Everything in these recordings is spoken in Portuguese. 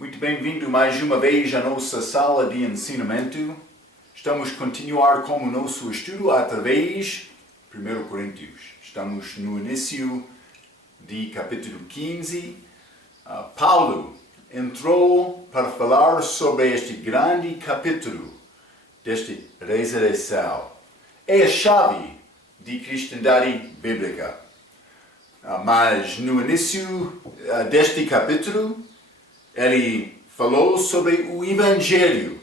Muito bem-vindo mais uma vez à nossa sala de ensinamento. Estamos a continuar com o nosso estudo através de 1 Coríntios. Estamos no início de capítulo 15. Paulo entrou para falar sobre este grande capítulo desta ressurreição. É a chave de cristandade bíblica. Mas no início deste capítulo, ele falou sobre o Evangelho.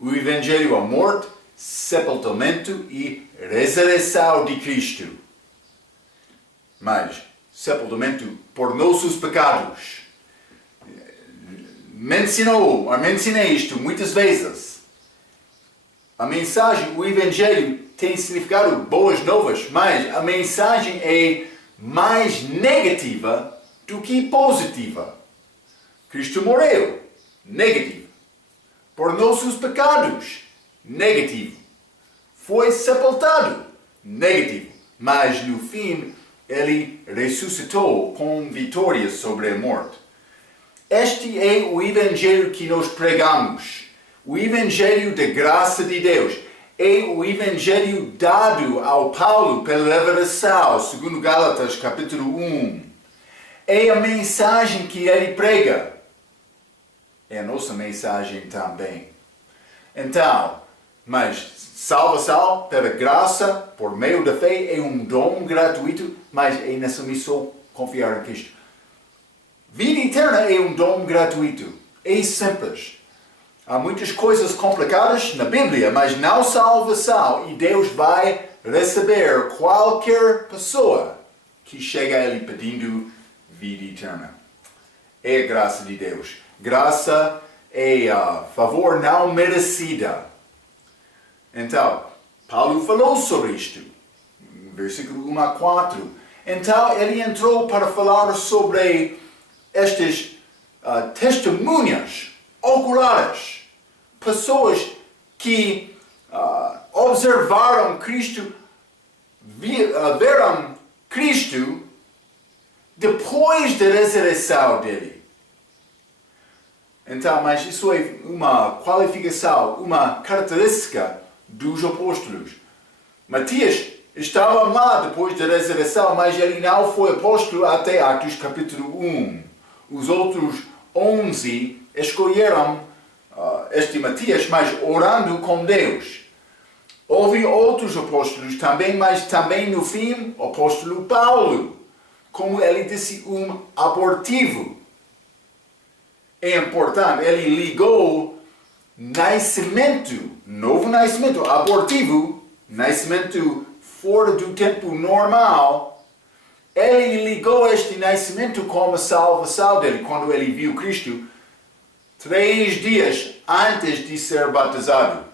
O Evangelho, a morte, sepultamento e ressurreição de Cristo. Mas, sepultamento por nossos pecados. Mencionei isto muitas vezes. A mensagem, o Evangelho tem significado boas novas, mas a mensagem é mais negativa do que positiva. Cristo morreu, negativo. Por nossos pecados, negativo. Foi sepultado, negativo. Mas no fim, ele ressuscitou com vitória sobre a morte. Este é o Evangelho que nós pregamos. O Evangelho da graça de Deus. É o Evangelho dado ao Paulo pela revelação, segundo Gálatas capítulo 1. É a mensagem que ele prega. É a nossa mensagem também. Então, mas salvação pela graça, por meio da fé, é um dom gratuito, mas é nessa missão confiar em Cristo. Vida eterna é um dom gratuito. É simples. Há muitas coisas complicadas na Bíblia, mas não salvação. E Deus vai receber qualquer pessoa que chega a Ele pedindo vida eterna. É a graça de Deus. Graça é favor não merecida. Então, Paulo falou sobre isto. Versículo 1 a 4. Então, ele entrou para falar sobre estas testemunhas oculares. Pessoas que observaram Cristo, viram Cristo depois da ressurreição dele. Então, mas isso é uma qualificação, uma característica dos apóstolos. Matias estava lá depois da ressurreição, mas ele não foi apóstolo até Atos capítulo 1. Os outros 11 escolheram este Matias, mas orando com Deus. Houve outros apóstolos também, mas também no fim, o apóstolo Paulo, como ele disse, um abortivo. É importante, ele ligou nascimento, novo nascimento, abortivo, nascimento fora do tempo normal. Ele ligou este nascimento com a salvação dele, quando ele viu Cristo 3 dias antes de ser batizado.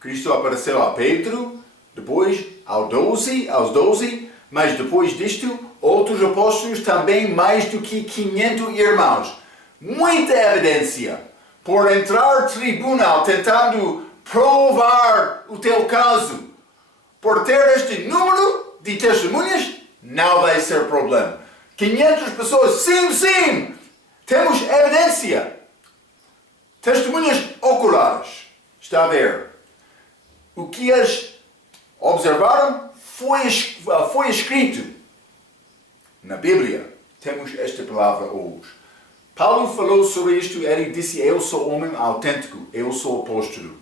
Cristo apareceu a Pedro, depois aos 12, mas depois disto, outros apóstolos também, mais do que 500 irmãos. Muita evidência por entrar no tribunal tentando provar o teu caso. Por ter este número de testemunhas, não vai ser problema. 500 pessoas, sim, temos evidência. Testemunhas oculares. Está a ver? O que eles observaram foi escrito na Bíblia. Temos esta palavra hoje. Paulo falou sobre isto, ele disse, eu sou homem autêntico, eu sou apóstolo.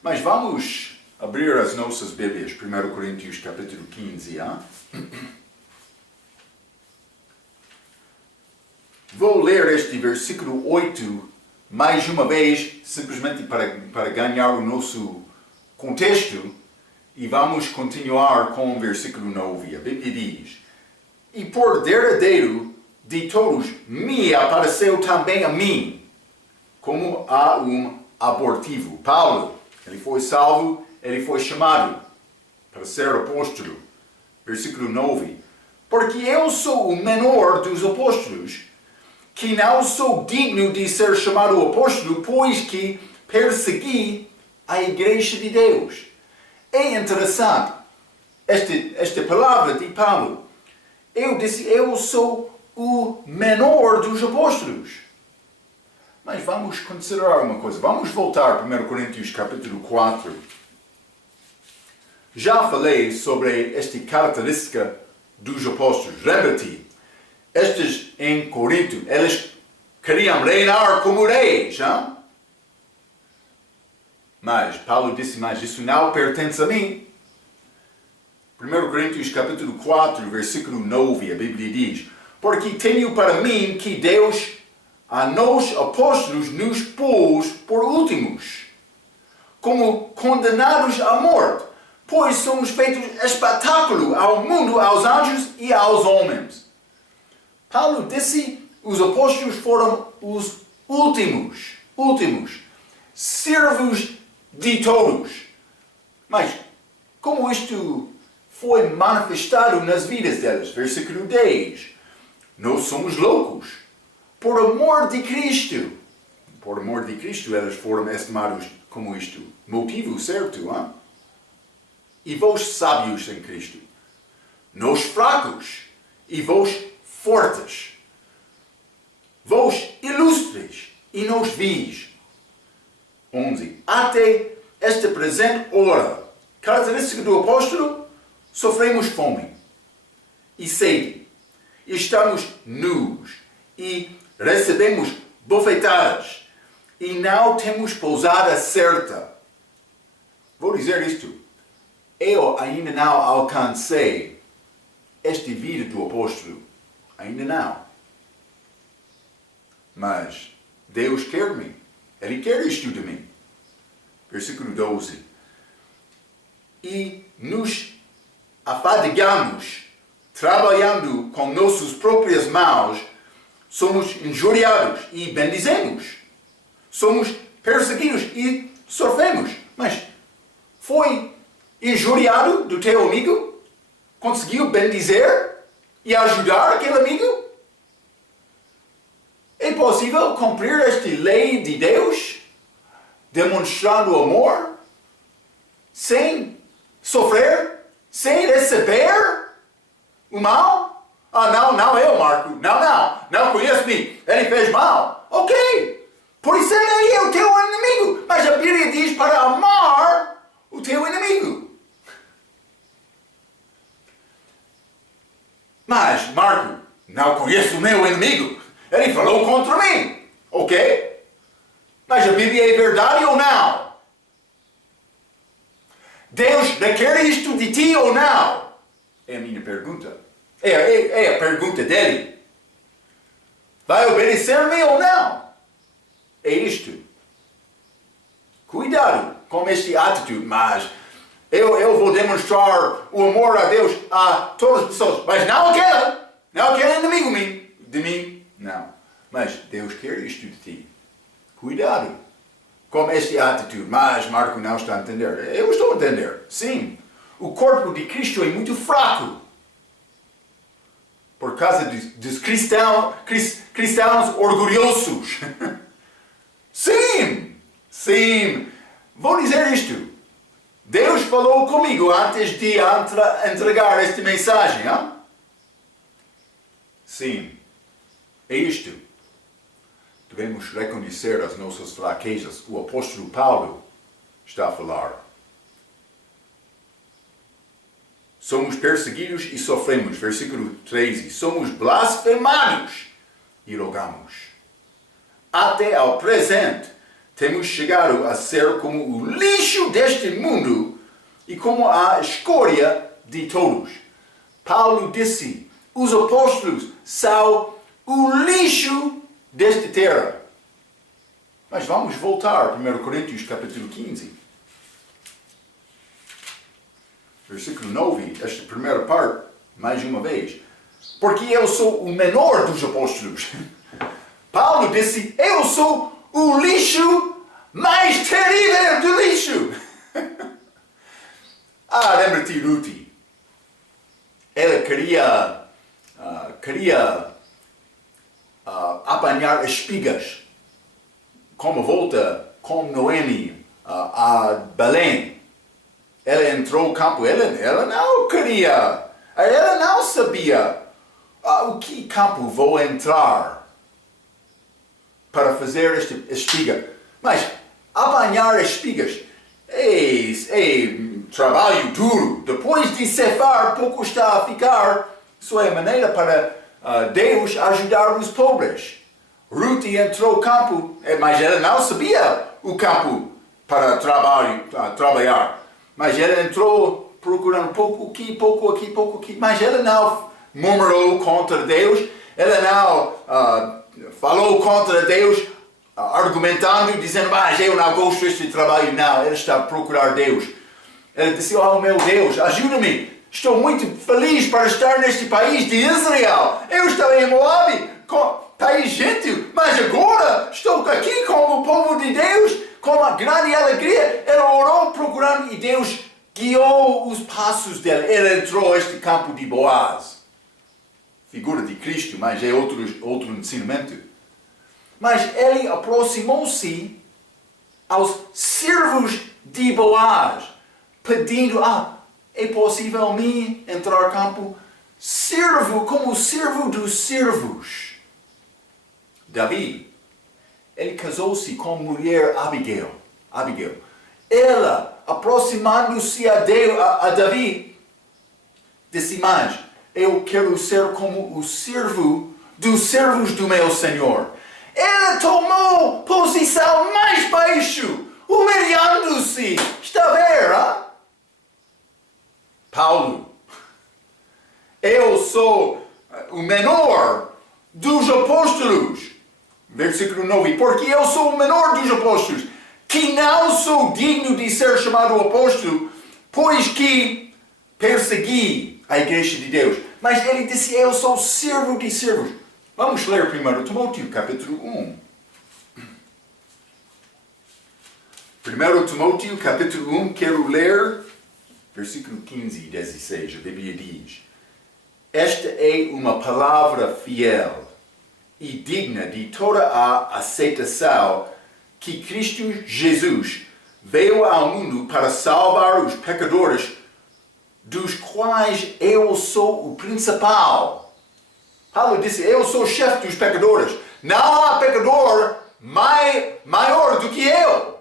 Mas vamos abrir as nossas Bíblias, 1 Coríntios capítulo 15. Vou ler este versículo 8 mais uma vez, simplesmente para ganhar o nosso contexto, e vamos continuar com o versículo 9. A Bíblia diz, e por derradeiro de todos me apareceu também a mim, como a um abortivo. Paulo, ele foi salvo, ele foi chamado para ser apóstolo. Versículo 9. Porque eu sou o menor dos apóstolos, que não sou digno de ser chamado apóstolo, pois que persegui a igreja de Deus. É interessante esta palavra de Paulo. Eu disse, eu sou o menor dos apóstolos. Mas vamos considerar uma coisa. Vamos voltar a 1 Coríntios capítulo 4. Já falei sobre esta característica dos apóstolos. Lembra-te, estes em Corinto, eles queriam reinar como reis, hein? Mas Paulo disse, mas isso não pertence a mim. 1 Coríntios capítulo 4, versículo 9, a Bíblia diz, porque tenho para mim que Deus a nós apóstolos nos pôs por últimos, como condenados à morte, pois somos feitos espetáculo ao mundo, aos anjos e aos homens. Paulo disse, os apóstolos foram os últimos, servos de todos. Mas como isto foi manifestado nas vidas deles? Versículo 10. Nós somos loucos, por amor de Cristo. Por amor de Cristo eles foram estimados como isto. Motivo certo, hein? E vós sábios em Cristo. Nós fracos e vós fortes. Vós ilustres e nós vis. 11. Até esta presente hora, característica do apóstolo, sofremos fome e sede, e estamos nus, e recebemos bofetadas, e não temos pousada certa. Vou dizer isto, eu ainda não alcancei esta vida do apóstolo, ainda não. Mas Deus quer-me, Ele quer isto de mim. Versículo 12. E nos afadigamos, trabalhando com nossas próprias mãos, somos injuriados e bendizemos. Somos perseguidos e sofremos. Mas foi injuriado do teu amigo? Conseguiu bendizer e ajudar aquele amigo? É possível cumprir esta lei de Deus, demonstrando amor, sem sofrer, sem receber o mal? Ah, não eu, Marco. Não conheço-me. Ele fez mal. Ok. Por isso ele é o teu inimigo. Mas a Bíblia diz para amar o teu inimigo. Mas, Marco, não conheço o meu inimigo. Ele falou contra mim. Ok? Mas a Bíblia é verdade ou não? Deus requer isto de ti ou não? É a minha pergunta. É a pergunta dele. Vai obedecer-me ou não? É isto. Cuidado com esta atitude, mas eu vou demonstrar o amor a Deus a todas as pessoas, mas não aquele inimigo de mim. Não. Mas Deus quer isto de ti. Cuidado com esta atitude. Mas Marco não está a entender. Eu estou a entender. Sim. O corpo de Cristo é muito fraco. Por causa dos cristãos orgulhosos. Sim. Vou dizer isto. Deus falou comigo antes de entregar esta mensagem. Hein? Sim. É isto. Devemos reconhecer as nossas fraquezas. O apóstolo Paulo está a falar. Somos perseguidos e sofremos. Versículo 13. Somos blasfemados e rogamos. Até ao presente, temos chegado a ser como o lixo deste mundo e como a escória de todos. Paulo disse, os apóstolos são o lixo desta terra. Mas vamos voltar a 1 Coríntios capítulo 15. Versículo 9, esta primeira parte, mais uma vez. Porque eu sou o menor dos apóstolos. Paulo disse, eu sou o lixo mais terrível do lixo. Lembra-te, Ruth. Ela queria apanhar espigas, como volta com Noemi a Belém. Ela entrou no campo, ela não queria, ela não sabia o que campo vou entrar. para fazer esta espiga. Mas apanhar espigas é trabalho duro. Depois de cefar, pouco está a ficar. Isso é a maneira para Deus ajudar os pobres. Ruth entrou no campo, mas ela não sabia o campo para trabalhar. Mas ela entrou procurando pouco aqui, pouco aqui. Mas ela não murmurou contra Deus. Ela não falou contra Deus, argumentando, dizendo, eu não gosto deste trabalho. Não, ela está a procurar Deus. Ela disse, meu Deus, ajuda-me. Estou muito feliz para estar neste país de Israel. Eu estava em Moab, país gentil, mas agora estou aqui com o povo de Deus, com uma grande alegria. Ela orou procurando e Deus guiou os passos dela. Ela entrou neste campo de Boaz. Figura de Cristo, mas é outro ensinamento. Mas ele aproximou-se aos servos de Boaz, pedindo, é possível me entrar no campo? Servo como servo dos servos. Davi, ele casou-se com a mulher Abigail. Ela, aproximando-se a Davi, disse, mas eu quero ser como o servo dos servos do meu Senhor. Ela tomou posição mais baixo, humilhando-se. Está a ver, Paulo, eu sou o menor dos apóstolos. Versículo 9. Porque eu sou o menor dos apóstolos, que não sou digno de ser chamado apóstolo, pois que persegui a igreja de Deus. Mas ele disse, eu sou servo de servos. Vamos ler primeiro Timóteo, capítulo 1. 1 Timóteo, capítulo 1, quero ler versículo 15 e 16. A Bíblia diz, esta é uma palavra fiel e digna de toda a aceitação, que Cristo Jesus veio ao mundo para salvar os pecadores, dos quais eu sou o principal. Paulo disse, eu sou o chefe dos pecadores. Não há pecador maior do que eu.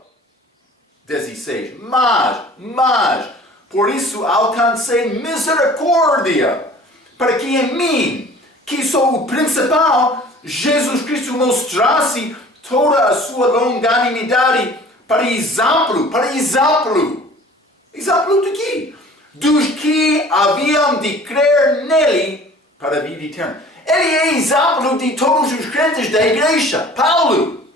16. Mas, por isso alcancei misericórdia, para que em mim, que sou o principal, Jesus Cristo mostrasse toda a sua longanimidade para exemplo. Exemplo de quê? Dos que haviam de crer nele para a vida eterna. Ele é exemplo de todos os crentes da igreja. Paulo.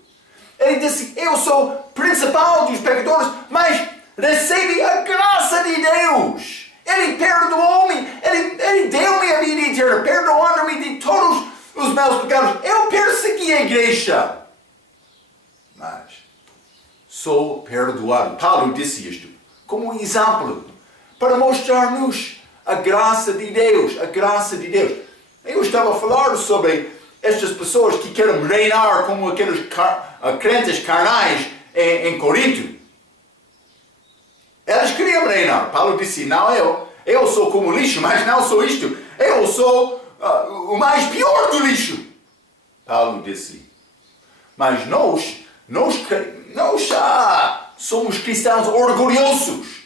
Ele disse, eu sou principal dos pecadores, mas recebe a graça de Deus. Ele perdoou-me. Ele deu-me a vida eterna, perdoando-me de todos os meus pecados. Eu persegui a igreja, mas sou perdoado. Paulo disse isto como um exemplo, para mostrar-nos a graça de Deus. A graça de Deus. Eu estava a falar sobre estas pessoas que querem reinar como aqueles crentes carnais em Corinto. Elas queriam reinar. Paulo disse, não, eu sou como lixo, mas não sou isto. Eu sou o mais pior do lixo. Paulo disse, mas nós somos cristãos orgulhosos.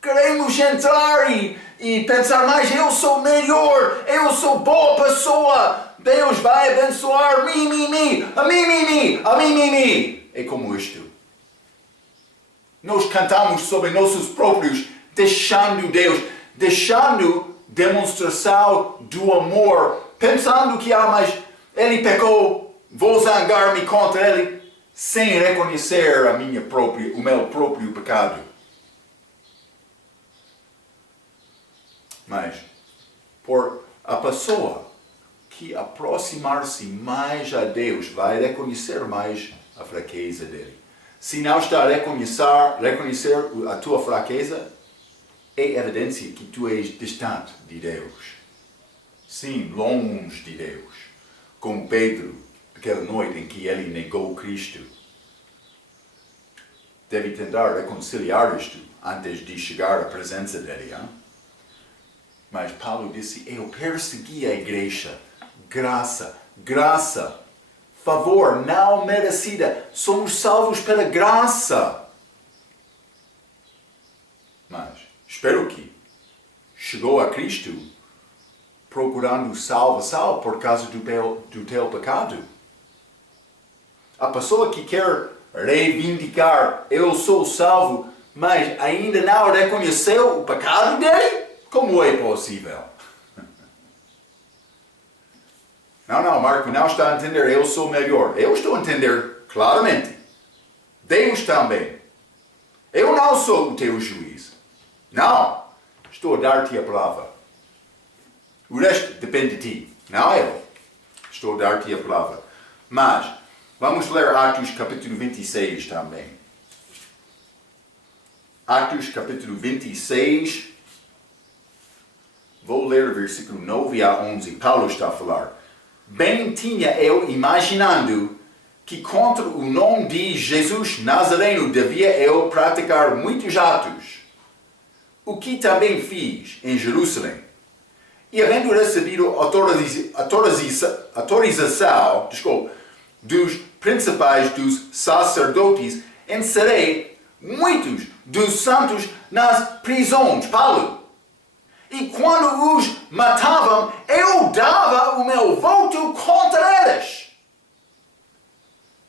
Queremos entrar e pensar mais, eu sou melhor, eu sou boa pessoa, Deus vai abençoar a mim. É como isto. Nós cantamos sobre nossos próprios, deixando Deus, deixando demonstração do amor, pensando que, mas ele pecou, vou zangar-me contra ele, sem reconhecer o meu próprio pecado. Mas, por a pessoa que aproximar-se mais a Deus, vai reconhecer mais a fraqueza dele. Se não está a reconhecer a tua fraqueza, é evidência que tu és distante de Deus. Sim, longe de Deus. Como Pedro, aquela noite em que ele negou Cristo. Deve tentar reconciliar isto antes de chegar à presença dele. Hein? Mas Paulo disse, eu persegui a igreja. Graça favor não merecida. Somos salvos pela graça. Mas espero que chegou a Cristo procurando salvação por causa do teu pecado. A pessoa que quer reivindicar, eu sou salvo, mas ainda não reconheceu o pecado dele, como é possível? Não, Marco, não está a entender, eu sou melhor. Eu estou a entender claramente. Deus também. Eu não sou o teu juiz. Não. Estou a dar-te a palavra. O resto depende de ti, não eu. Estou a dar-te a palavra. Mas, vamos ler Atos capítulo 26 também. Atos capítulo 26. Vou ler versículo 9 a 11. Paulo está a falar. Bem tinha eu imaginando que contra o nome de Jesus Nazareno devia eu praticar muitos atos, o que também fiz em Jerusalém. E havendo recebido autorização dos principais dos sacerdotes, encerrei muitos dos santos nas prisões. Paulo. E quando os matavam, eu dava o meu voto contra eles.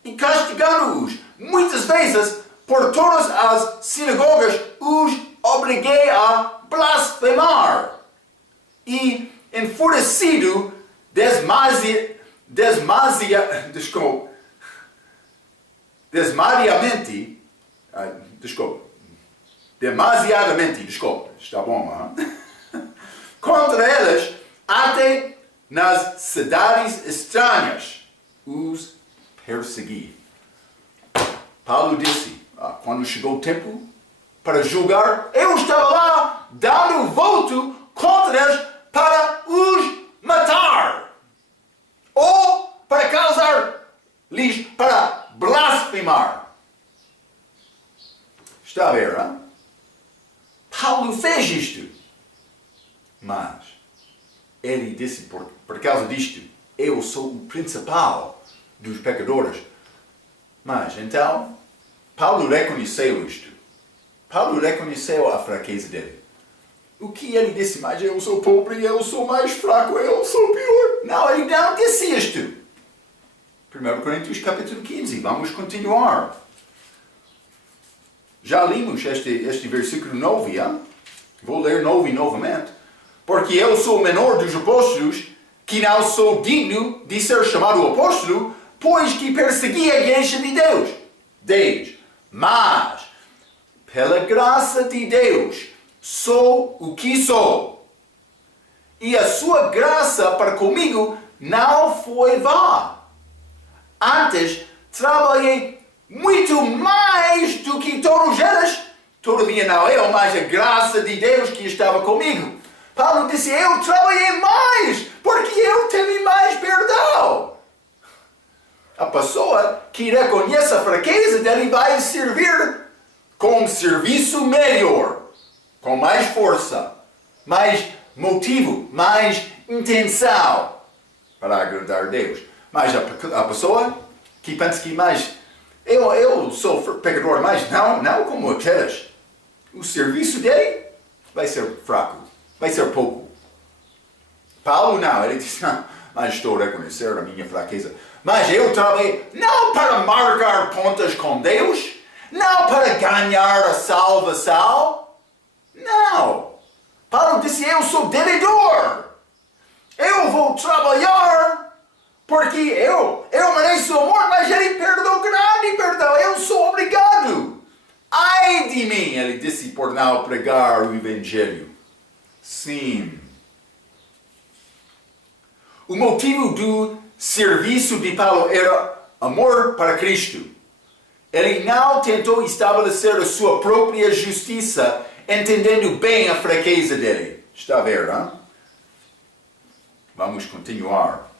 E castigando-os muitas vezes por todas as sinagogas, os obriguei a blasfemar. E enfurecido demasiadamente, está bom, contra eles, até nas cidades estranhas, os persegui. Paulo disse, quando chegou o tempo para julgar, eu estava lá dando voto contra eles para os matar. Ou para causar-lhes para blasfemar. Está a ver, hein? Paulo fez isto. Mas ele disse, por causa disto, eu sou o principal dos pecadores. Mas então, Paulo reconheceu isto. Paulo reconheceu a fraqueza dele. O que ele disse? Mas eu sou pobre, eu sou mais fraco, eu sou pior. Não, ele não disse isto. 1 Coríntios capítulo 15, vamos continuar. Já limos este versículo 9, hein? Vou ler 9 novamente. Porque eu sou o menor dos apóstolos, que não sou digno de ser chamado apóstolo, pois que persegui a igreja de Deus. 10. Mas, pela graça de Deus, sou o que sou. E a sua graça para comigo não foi vã. Antes, trabalhei muito mais do que todos eles. Todavia não eu, mas a graça de Deus que estava comigo. Paulo disse, eu trabalhei mais, porque eu tive mais perdão. A pessoa que reconhece a fraqueza dele vai servir com um serviço melhor, com mais força, mais motivo, mais intenção para agradar a Deus. Mas a pessoa que pensa que mais, eu sou pecador, mas não como aqueles. O serviço dele vai ser fraco. Vai ser pouco. Paulo não, ele diz, mas estou a reconhecer a minha fraqueza. Mas eu trabalhei não para marcar pontas com Deus, não para ganhar a salvação. Não. Paulo disse, eu sou devedor. Eu vou trabalhar porque eu mereço amor, mas ele perdoou grande perdão. Eu sou obrigado. Ai de mim, ele disse, por não pregar o Evangelho. Sim. O motivo do serviço de Paulo era amor para Cristo. Ele não tentou estabelecer a sua própria justiça, entendendo bem a fraqueza dele. Está a ver, não? Vamos continuar.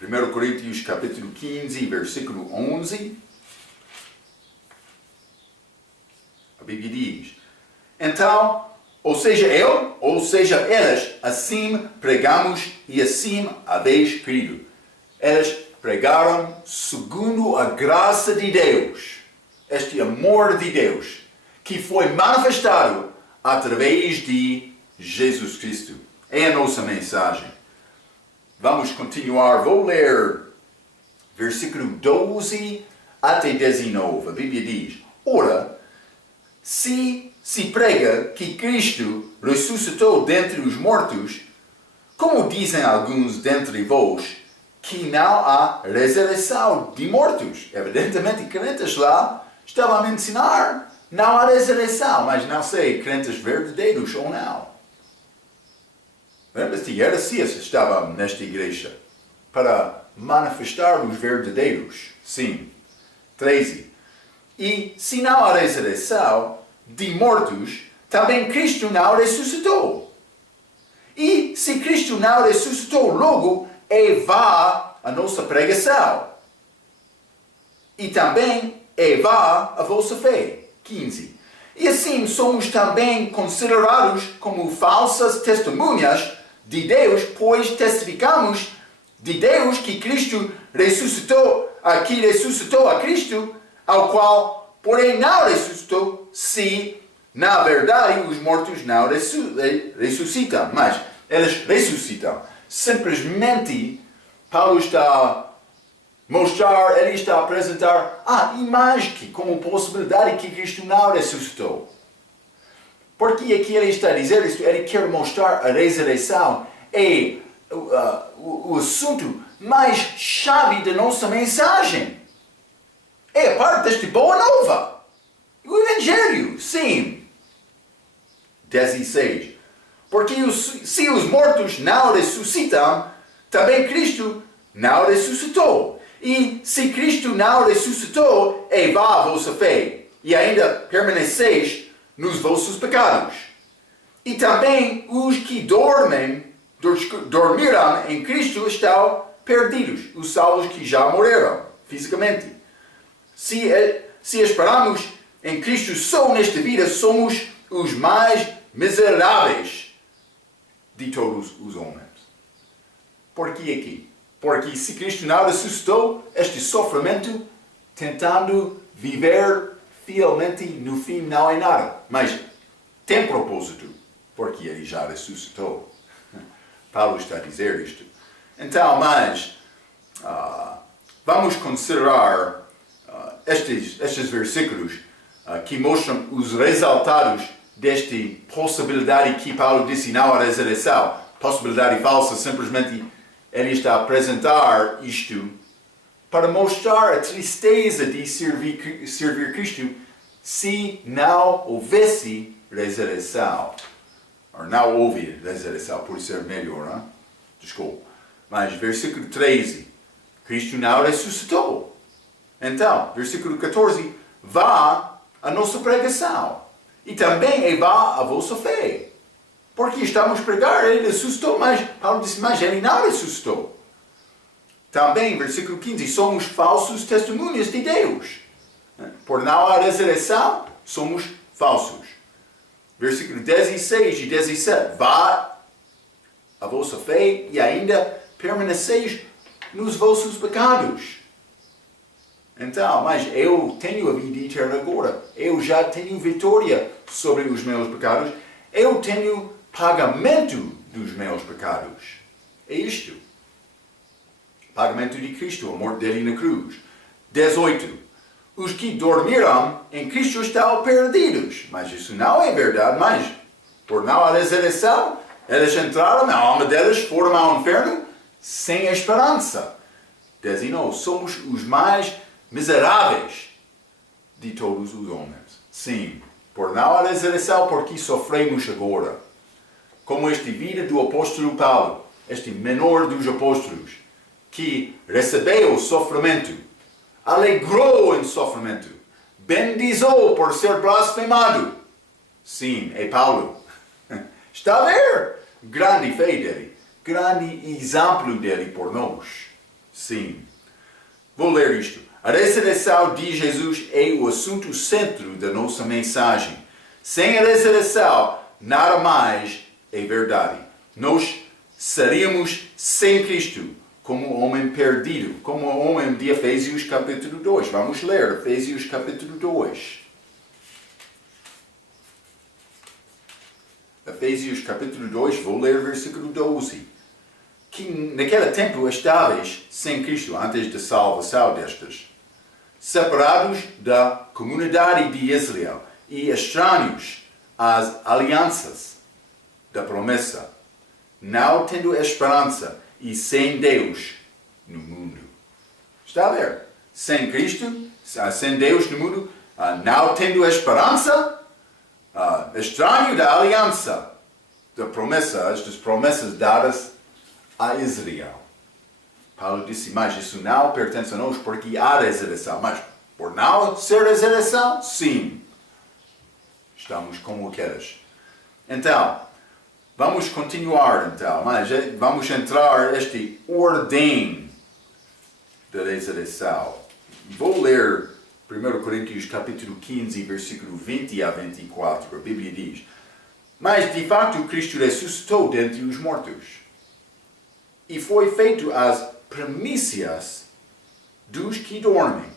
1 Coríntios capítulo 15, versículo 11. A Bíblia diz, então, ou seja eu, ou seja eles, assim pregamos e assim habéis crido. Eles pregaram segundo a graça de Deus, este amor de Deus, que foi manifestado através de Jesus Cristo. É a nossa mensagem. Vamos continuar. Vou ler versículo 12 até 19. A Bíblia diz: Ora, se prega que Cristo ressuscitou dentre os mortos, como dizem alguns dentre vós, que não há ressurreição de mortos. Evidentemente, crentes lá estavam a mencionar, não há ressurreição, mas não sei, crentes verdadeiros ou não. Lembra-se, heresias estavam nesta igreja para manifestar os verdadeiros. Sim. 13. E se não há ressurreição de mortos, também Cristo não ressuscitou. E se Cristo não ressuscitou, logo é vã a nossa pregação. E também é vã a vossa fé. 15. E assim somos também considerados como falsas testemunhas de Deus, pois testificamos de Deus que Cristo ressuscitou a Cristo, ao qual, porém, não ressuscitou, se, na verdade, os mortos não ressuscitam. Mas eles ressuscitam. Simplesmente, Paulo está a mostrar, ele está a apresentar a imagem como possibilidade que Cristo não ressuscitou. Porque aqui ele está a dizer isto, ele quer mostrar a ressurreição é o assunto mais chave da nossa mensagem. É a parte desta boa nova. O Evangelho, sim. 16. Porque se os mortos não ressuscitam, também Cristo não ressuscitou. E se Cristo não ressuscitou, é vã a vossa fé, e ainda permaneceis nos vossos pecados. E também os que dormiram em Cristo estão perdidos, os salvos que já morreram fisicamente. Se esperamos em Cristo só nesta vida, somos os mais miseráveis de todos os homens. Por que aqui? Porque se Cristo não ressuscitou, este sofrimento, tentando viver fielmente, no fim não é nada. Mas tem propósito, porque ele já ressuscitou. Paulo está a dizer isto. Então, mas vamos considerar estes versículos que mostram os resultados desta possibilidade que Paulo disse não a ressurreição. Possibilidade falsa, simplesmente ele está a apresentar isto para mostrar a tristeza de servir Cristo se não houvesse ressurreição. Ou não houve ressurreição, por ser melhor, não? Desculpa. Mas versículo 13, Cristo não ressuscitou. Então, versículo 14, vá a nossa pregação. E também é vá a vossa fé. Porque estamos a pregar, ele ressuscitou, mas Paulo disse, mas ele não ressuscitou. Também, versículo 15, somos falsos testemunhas de Deus. Por não há ressurreição, somos falsos. Versículo 16 e 17, vá a vossa fé e ainda permaneceis nos vossos pecados. Então, mas eu tenho a vida eterna agora. Eu já tenho vitória sobre os meus pecados. Eu tenho pagamento dos meus pecados. É isto. Pagamento de Cristo, a morte dele na cruz. 18. Os que dormiram em Cristo estão perdidos. Mas isso não é verdade. Mas, por não a ressurreição, eles entraram, a alma deles foram ao inferno sem esperança. 19. Somos os mais miseráveis de todos os homens. Sim, por não a ressurreição, porque sofremos agora. Como esta vida do apóstolo Paulo, este menor dos apóstolos, que recebeu o sofrimento, alegrou em sofrimento, bendizou por ser blasfemado. Sim, é Paulo. Está a ver? Grande fé dele, grande exemplo dele por nós. Sim. Vou ler isto. A ressurreição de Jesus é o assunto centro da nossa mensagem. Sem a ressurreição, nada mais é verdade. Nós seríamos sem Cristo, como homem perdido, como homem de Efésios capítulo 2. Vamos ler Efésios capítulo 2. Efésios capítulo 2, vou ler versículo 12. Que naquele tempo estáveis sem Cristo, antes da salvação destes, separados da comunidade de Israel e estranhos às alianças da promessa, não tendo esperança e sem Deus no mundo. Está a ver? Sem Cristo, sem Deus no mundo, não tendo esperança, estranho da aliança da promessa, das promessas dadas a Israel. Paulo disse, mas isso não pertence a nós porque há ressurreição. Mas por não ser ressurreição, sim. Estamos como queres. Então, vamos continuar então. Mas vamos entrar neste ordem da ressurreição. Vou ler 1 Coríntios capítulo 15, versículo 20 a 24. A Bíblia diz, mas de facto Cristo ressuscitou dentre os mortos e foi feito as primícias dos que dormem.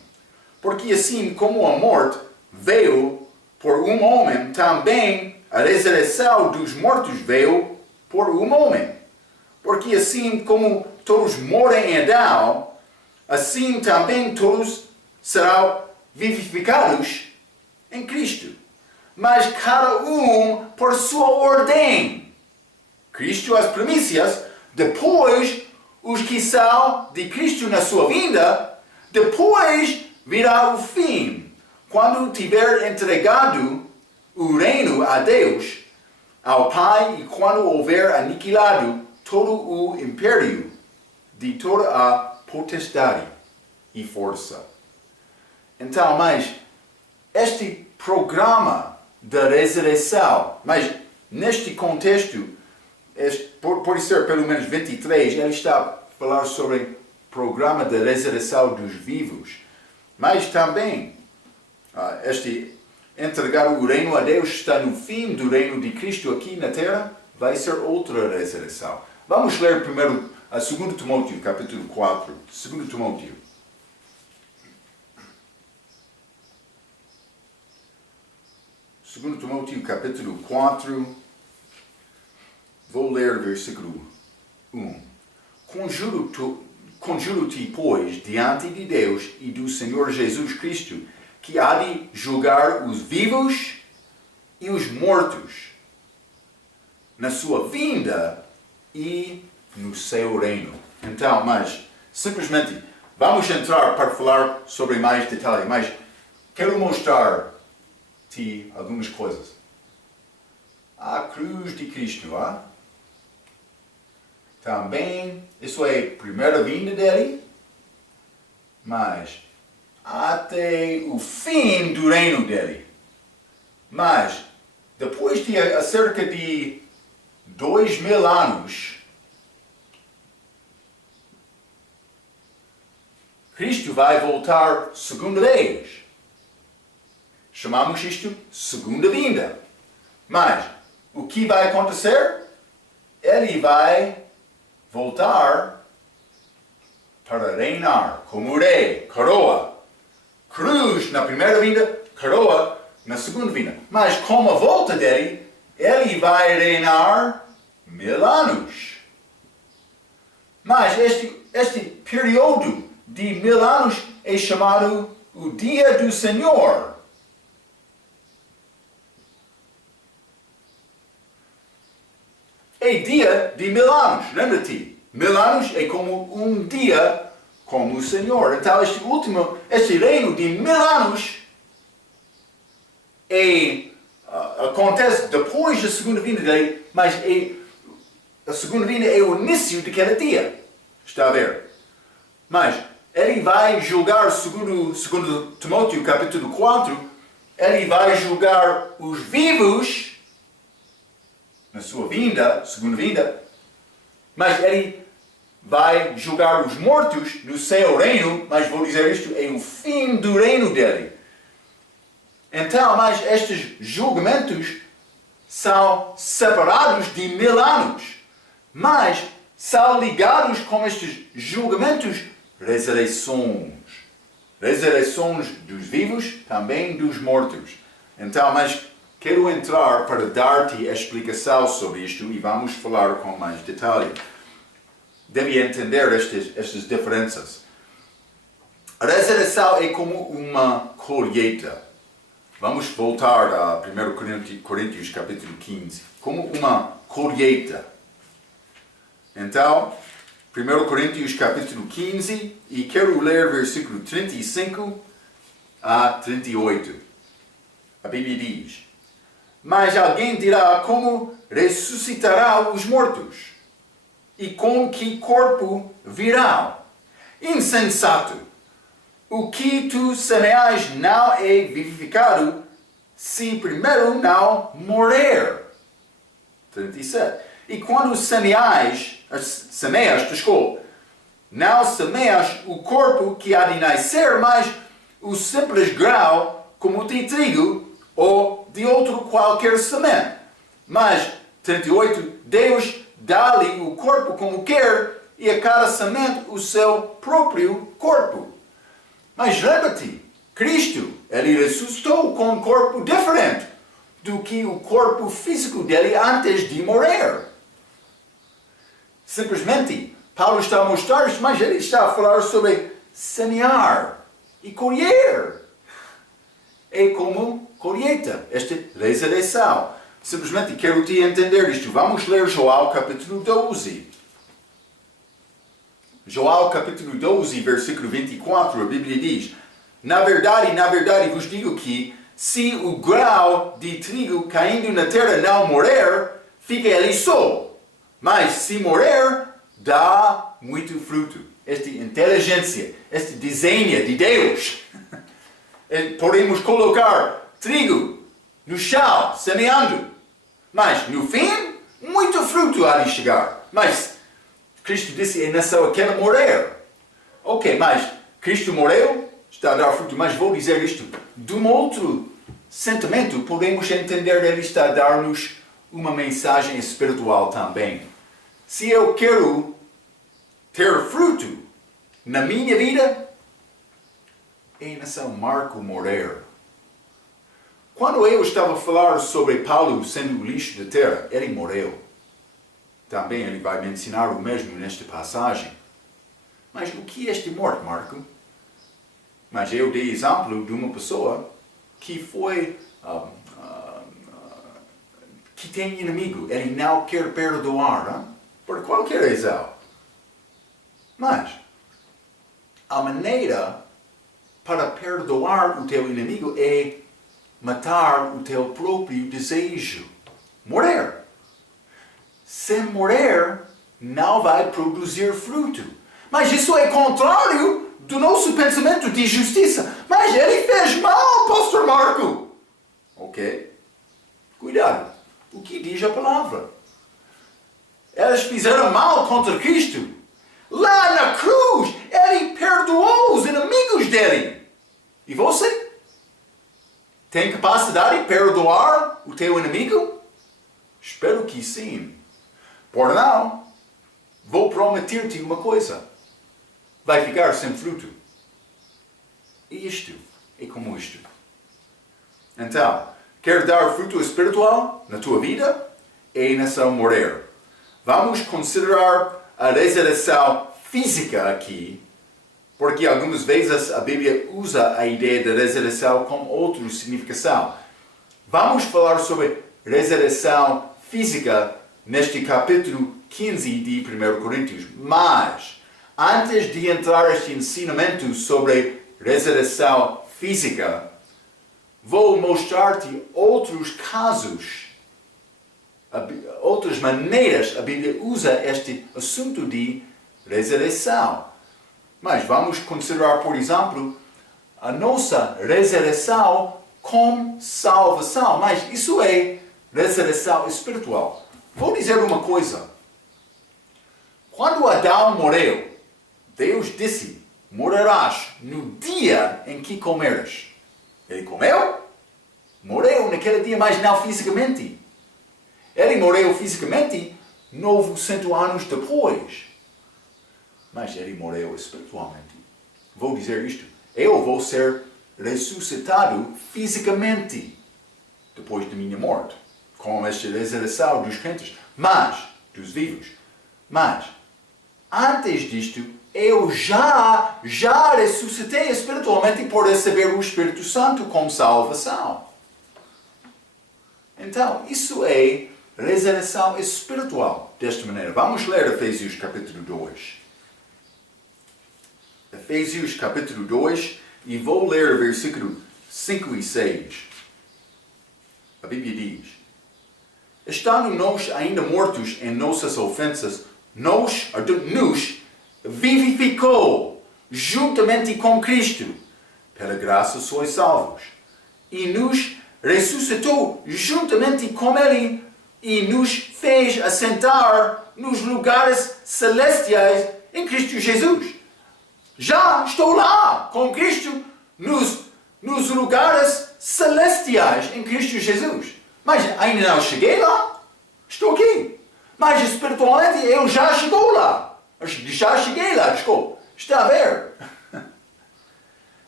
Porque assim como a morte veio por um homem, também a ressurreição dos mortos veio por um homem. Porque assim como todos morrem em Adão, assim também todos serão vivificados em Cristo. Mas cada um por sua ordem. Cristo as primícias, depois os que são de Cristo na sua vinda, depois virá o fim, quando tiver entregado o reino a Deus, ao Pai, e quando houver aniquilado todo o império de toda a potestade e força. Então, mas este programa da ressurreição, mas neste contexto, pode ser pelo menos 23, ele está a falar sobre o programa da ressurreição dos vivos. Mas também, este entregar o reino a Deus está no fim do reino de Cristo aqui na terra, vai ser outra ressurreição. Vamos ler primeiro a 2 Timóteo, capítulo 4. 2 Timóteo. Segundo Timóteo, capítulo 4, vou ler versículo 1. Conjuro-te, pois, diante de Deus e do Senhor Jesus Cristo, que há de julgar os vivos e os mortos, na sua vinda e no seu reino. Então, mas, simplesmente, vamos entrar para falar sobre mais detalhes, mas quero mostrar algumas coisas. A cruz de Cristo, também, isso é a primeira vinda dele, mas até o fim do reino dele. Mas, depois de cerca de 2000 anos, Cristo vai voltar segunda vez. Chamamos isto segunda vinda. Mas, o que vai acontecer? Ele vai voltar para reinar como rei, coroa. Cruz na primeira vinda, coroa na segunda vinda. Mas com a volta dele, ele vai reinar 1000 anos. Mas este período de 1000 anos é chamado o Dia do Senhor. É dia de 1000 anos, lembra-te? 1000 anos é como um dia como o Senhor. Então este reino de 1000 anos acontece depois da segunda vinda dele, mas a segunda vinda é o início daquele dia. Está a ver? Mas ele vai julgar, segundo Timóteo capítulo 4, ele vai julgar os vivos na sua vinda, segunda vinda, mas ele vai julgar os mortos no seu reino, mas vou dizer isto, é o fim do reino dele. Então, mas estes julgamentos são separados de 1000 anos, mas são ligados com estes julgamentos, ressurreições. Ressurreições dos vivos, também dos mortos. Então, mas quero entrar para dar-te a explicação sobre isto e vamos falar com mais detalhe. Deve entender estas diferenças. A ressurreição é como uma colheita. Vamos voltar a 1 Coríntios capítulo 15. Como uma colheita. Então, 1 Coríntios capítulo 15, e quero ler versículo 35 a 38. A Bíblia diz: Mas alguém dirá, como ressuscitará os mortos? E com que corpo virão? Insensato! O que tu semeias não é vivificado, se primeiro não morrer. 37. E quando semeias, não semeias o corpo que há de nascer, mas o simples grão, como de trigo, ou de outro qualquer semente. Mas, 38, Deus dá-lhe o corpo como quer, e a cada semente o seu próprio corpo. Mas lembra-te, Cristo, ele ressuscitou com um corpo diferente do que o corpo físico dele antes de morrer. Simplesmente, Paulo está a mostrar isto, mas ele está a falar sobre semear e colher. É como colheita, esta ressurreição. Simplesmente quero te entender isto. Vamos ler João capítulo 12. João capítulo 12, versículo 24, a Bíblia diz: na verdade vos digo que, se o grão de trigo caindo na terra não morrer, fica ele só. Mas se morrer, dá muito fruto. Esta inteligência, este desenho de Deus. Podemos colocar trigo no chão, semeando. Mas no fim, muito fruto há de chegar. Mas Cristo disse, é nação aquela morrer. Ok, mas Cristo morreu, está a dar fruto. Mas vou dizer isto, de um outro sentimento, podemos entender, ele está a dar-nos uma mensagem espiritual também. Se eu quero ter fruto na minha vida, é nação Marco morrer. Quando eu estava a falar sobre Paulo sendo o lixo da terra, ele morreu. Também ele vai me ensinar o mesmo nesta passagem. Mas o que é este morte, Marco? Mas eu dei exemplo de uma pessoa que foi que tem inimigo. Ele não quer perdoar, por qualquer razão. Mas a maneira para perdoar o teu inimigo é matar o teu próprio desejo. Morrer. Sem morrer, não vai produzir fruto. Mas isso é contrário do nosso pensamento de justiça. Mas ele fez mal, Pastor Marco. Ok? Cuidado. O que diz a palavra? Eles fizeram mal contra Cristo. Lá na cruz, ele perdoou os inimigos dele. E você? Tem capacidade de perdoar o teu inimigo? Espero que sim. Por não, vou prometer-te uma coisa. Vai ficar sem fruto. E isto é como isto. Então, quer dar fruto espiritual na tua vida? É nação morrer. Vamos considerar a ressurreição física aqui, porque algumas vezes a Bíblia usa a ideia da ressurreição com outra significação. Vamos falar sobre ressurreição física neste capítulo 15 de 1 Coríntios. Mas, antes de entrar neste ensinamento sobre ressurreição física, vou mostrar-te outros casos, outras maneiras a Bíblia usa este assunto de ressurreição. Mas vamos considerar, por exemplo, a nossa ressurreição com salvação. Mas isso é ressurreição espiritual. Vou dizer uma coisa. Quando Adão morreu, Deus disse, morrerás no dia em que comeres. Ele comeu, morreu naquele dia, mas não fisicamente. Ele morreu fisicamente 900 anos depois. Mas ele morreu espiritualmente. Vou dizer isto. Eu vou ser ressuscitado fisicamente depois de minha morte. Com esta ressurreição dos crentes. Mas, dos vivos. Mas, antes disto, eu já ressuscitei espiritualmente por receber o Espírito Santo como salvação. Então, isso é ressurreição espiritual. Desta maneira, vamos ler Efésios capítulo 2. Efésios capítulo 2, e vou ler versículo 5 e 6. A Bíblia diz: estando nós ainda mortos em nossas ofensas, nos vivificou juntamente com Cristo. Pela graça sois salvos. E nos ressuscitou juntamente com Ele e nos fez assentar nos lugares celestiais em Cristo Jesus. Já estou lá com Cristo nos lugares celestiais em Cristo Jesus. Mas ainda não cheguei lá. Estou aqui. Mas espiritualmente eu já chegou lá. Já cheguei lá, desculpa. Está a ver?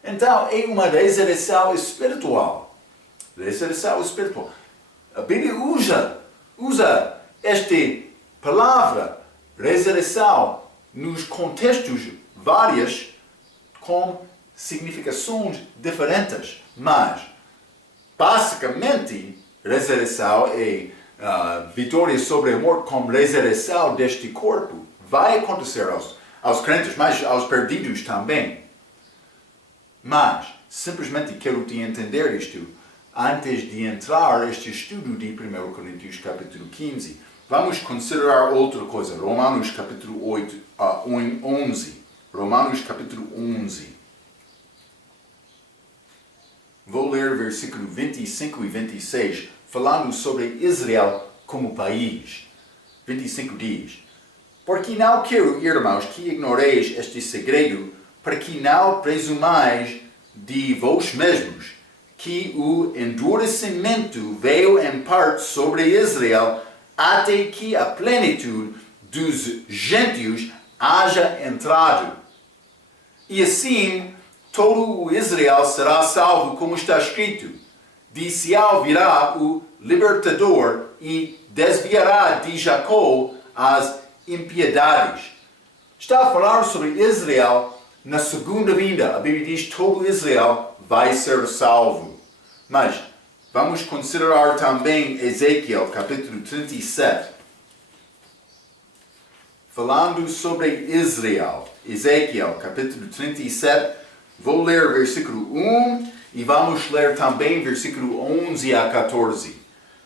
Então é uma ressurreição espiritual. Ressurreição espiritual. A Bíblia usa esta palavra ressurreição nos contextos várias com significações diferentes. Mas, basicamente, ressurreição é vitória sobre a morte como ressurreição deste corpo. Vai acontecer aos crentes, mas aos perdidos também. Mas, simplesmente quero te entender isto antes de entrar neste estudo de 1 Coríntios capítulo 15. Vamos considerar outra coisa. Romanos capítulo 11. Romanos capítulo 11. Vou ler versículo 25 e 26, falando sobre Israel como país. 25 diz: porque não quero, irmãos, que ignoreis este segredo, para que não presumais de vós mesmos, que o endurecimento veio em parte sobre Israel, até que a plenitude dos gentios haja entrado. E assim, todo o Israel será salvo, como está escrito: de Sião virá o libertador e desviará de Jacó as impiedades. Está a falar sobre Israel na segunda vinda. A Bíblia diz que todo Israel vai ser salvo. Mas vamos considerar também Ezequiel capítulo 37. Falando sobre Israel. Ezequiel capítulo 37. Vou ler versículo 1 e vamos ler também versículo 11 a 14.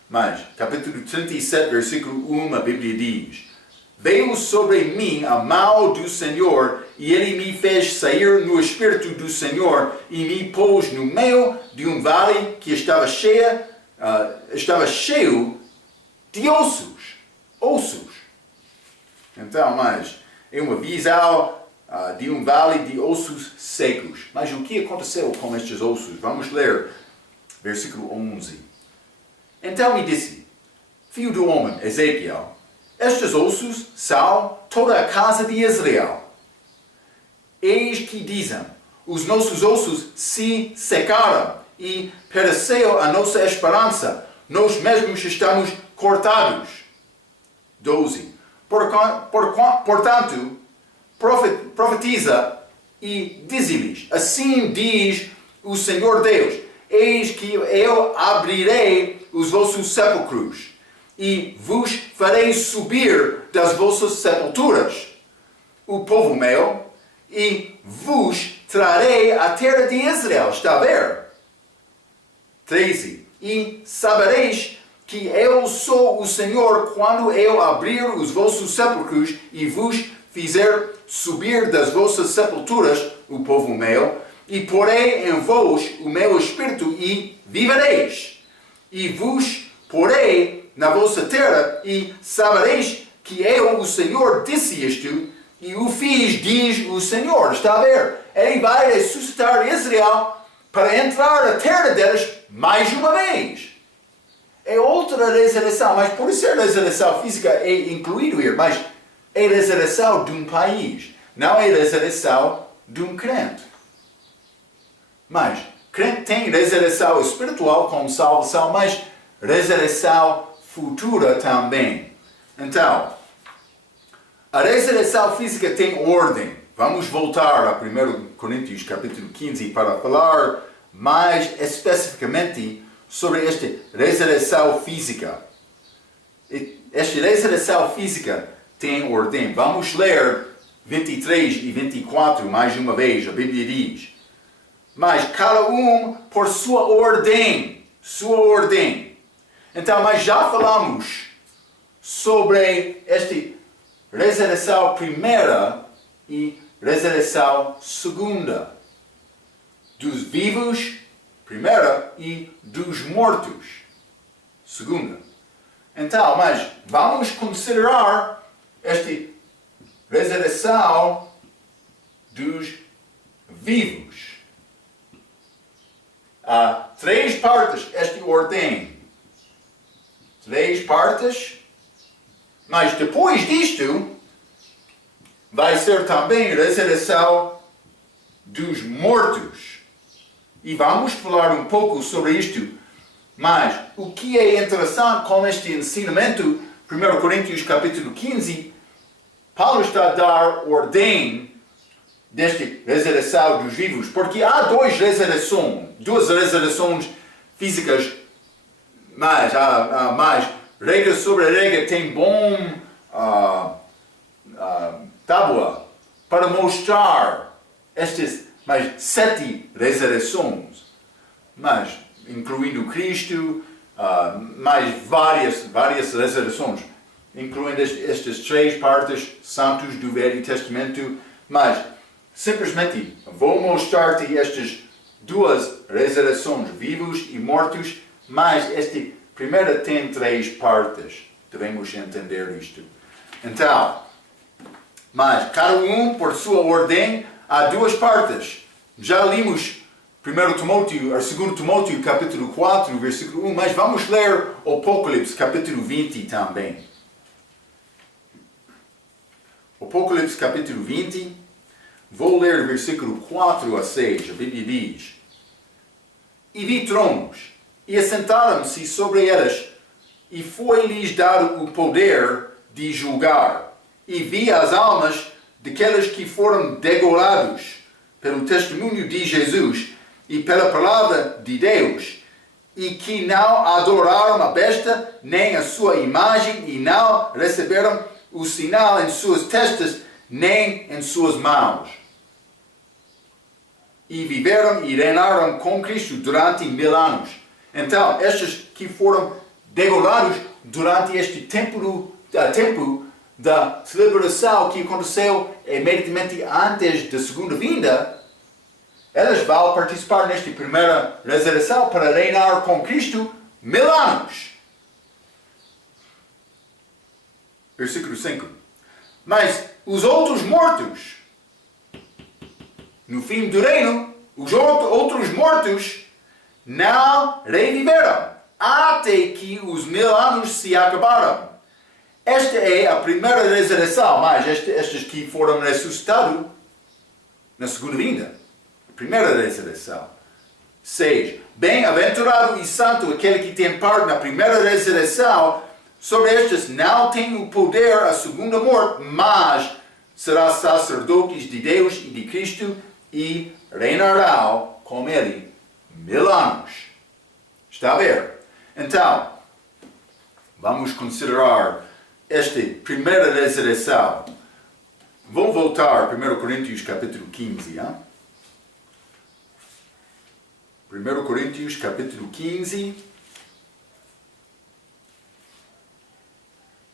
Mas, capítulo 37, versículo 1, a Bíblia diz: veio sobre mim a mão do Senhor, e Ele me fez sair no Espírito do Senhor, e me pôs no meio de um vale que estava cheio de ossos. Então, mas é uma visão de um vale de ossos secos. Mas o que aconteceu com estes ossos? Vamos ler versículo 11. Então me disse: filho do homem, Ezequiel, estes ossos são toda a casa de Israel. Eis que dizem: os nossos ossos se secaram e pereceu a nossa esperança. Nós mesmos estamos cortados. 12. Portanto, profetiza e dize-lhes: assim diz o Senhor Deus: eis que eu abrirei os vossos sepulcros e vos farei subir das vossas sepulturas, o povo meu, e vos trarei à terra de Israel. Está a ver? 13. E sabereis que eu sou o Senhor quando eu abrir os vossos sepulcros e vos fizer subir das vossas sepulturas, o povo meu, e porei em vós o meu espírito e vivereis. E vos porei na vossa terra e sabereis que eu, o Senhor, disse isto e o fiz, diz o Senhor. Está a ver? Ele vai ressuscitar Israel para entrar na terra deles mais uma vez. é outra ressurreição, mas por ser ressurreição física é incluído aí, mas é ressurreição de um país, não é ressurreição de um crente. Mas crente tem ressurreição espiritual como salvação, mas ressurreição futura também. Então, a ressurreição física tem ordem. Vamos voltar a 1 Coríntios capítulo 15 para falar mais especificamente sobre esta ressurreição física. Esta ressurreição física tem ordem. Vamos ler 23 e 24 mais uma vez. A Bíblia diz: mas cada um por sua ordem. Sua ordem. Então, mas já falamos sobre esta ressurreição primeira e ressurreição segunda. Dos vivos, primeira, e dos mortos, segunda. Então, mas vamos considerar esta ressurreição dos vivos. Há três partes esta ordem. Três partes. Mas depois disto, vai ser também a ressurreição dos mortos. E vamos falar um pouco sobre isto. Mas o que é interessante com este ensinamento, 1 Coríntios capítulo 15, Paulo está a dar ordem desta ressurreição dos vivos, porque há duas ressurreições físicas, mas há mais. Regra sobre a regra tem bom tábua para mostrar estas mais 7 ressurreições, mas incluindo Cristo, mais várias ressurreições, incluindo estas três partes santos do Velho Testamento, mas simplesmente vou mostrar-te estas duas ressurreições, vivos e mortos, mas esta primeira tem três partes. Devemos entender isto. Então, mas cada um por sua ordem, há duas partes. Já limos 2 Timóteo capítulo 4, versículo 1, mas vamos ler Apocalipse capítulo 20 também. Apocalipse capítulo 20, vou ler versículo 4 a 6, a Bíblia diz: e vi tronos, e assentaram-se sobre eles, e foi-lhes dado o poder de julgar. E vi as almas daqueles que foram degorados pelo testemunho de Jesus e pela palavra de Deus, e que não adoraram a besta, nem a sua imagem, e não receberam o sinal em suas testas, nem em suas mãos. E viveram e reinaram com Cristo durante 1000 anos. Então, estes que foram degorados durante este tempo da celebração que aconteceu imediatamente antes da segunda vinda, elas vão participar nesta primeira ressurreição para reinar com Cristo 1000 anos. Versículo 5. Mas os outros mortos, no fim do reino, os outros mortos não reviveram, até que os 1000 anos se acabaram. Esta é a primeira ressurreição, mas estes que foram ressuscitados na segunda vinda. Primeira ressurreição. 6. Bem-aventurado e santo aquele que tem parte na primeira ressurreição. Sobre estes não tem o poder a segunda morte, mas será sacerdotes de Deus e de Cristo e reinarão com ele 1000 anos. Está a ver? Então, vamos considerar esta primeira ressurreição. Vou voltar a 1 Coríntios capítulo 15. 1 Coríntios capítulo 15,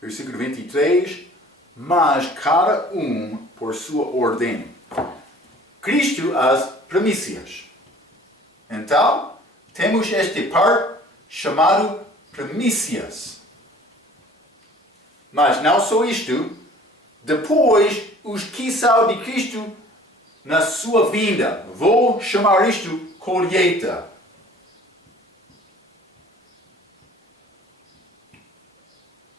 versículo 23. Mas cada um por sua ordem. Cristo as primícias. Então, temos este par chamado primícias. Mas não só isto, depois os que são de Cristo na sua vinda. Vou chamar isto colheita.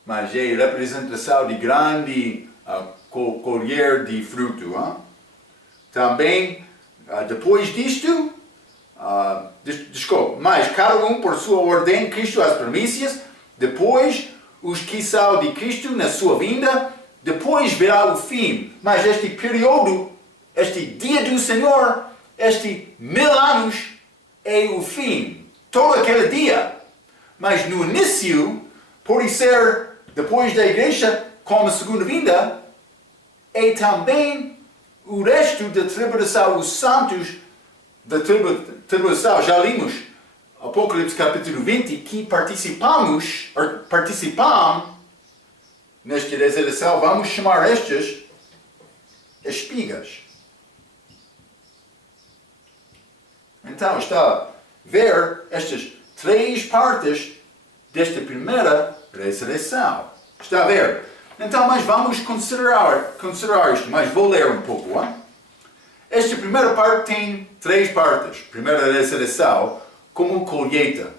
mas é representação de grande colher de fruto. Também, depois disto, desculpa, mas cada um por sua ordem, Cristo as primícias, depois os que são de Cristo na sua vinda, depois virá o fim. Mas este período, este dia do Senhor, este 1000 anos, é o fim. Todo aquele dia. Mas no início, por ser depois da igreja, como a segunda vinda, é também o resto da tribulação, os santos da tribulação. Já limos Apocalipse capítulo 20, que participamos nesta ressurreição. Vamos chamar estas espigas. Então, está a ver estas 3 partes desta primeira ressurreição. Está a ver? Então, mas vamos considerar isto, mas vou ler um pouco. Esta primeira parte tem 3 partes. Primeira ressurreição, como colheita.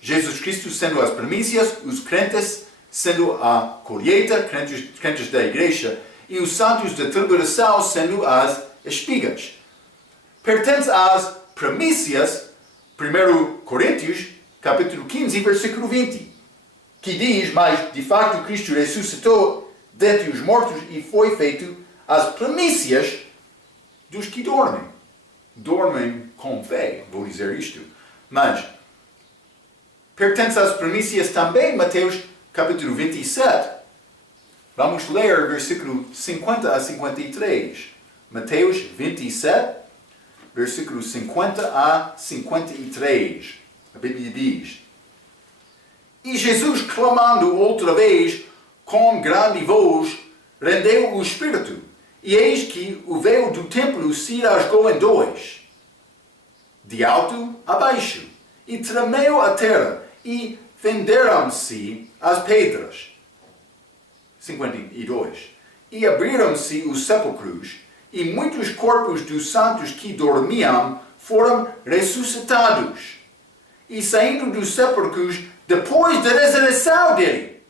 Jesus Cristo sendo as primícias, os crentes sendo a colheita, crentes da igreja, e os santos da tribulação sendo as espigas. Pertence às primícias, 1 Coríntios, capítulo 15, versículo 20, que diz, mas de facto Cristo ressuscitou dentre os mortos e foi feito as primícias dos que dormem. Dormem com fé, vou dizer isto. Mas pertence às primícias também Mateus capítulo 27. Vamos ler versículo 50 a 53. Mateus 27, versículo 50 a 53. A Bíblia diz: E Jesus, clamando outra vez com grande voz, rendeu o Espírito. E eis que o véu do templo se rasgou em 2, de alto a baixo, e tremeu a terra, e fenderam-se as pedras. 52. E abriram-se os sepulcros, e muitos corpos dos santos que dormiam foram ressuscitados. E saindo dos sepulcros, depois da ressurreição dele,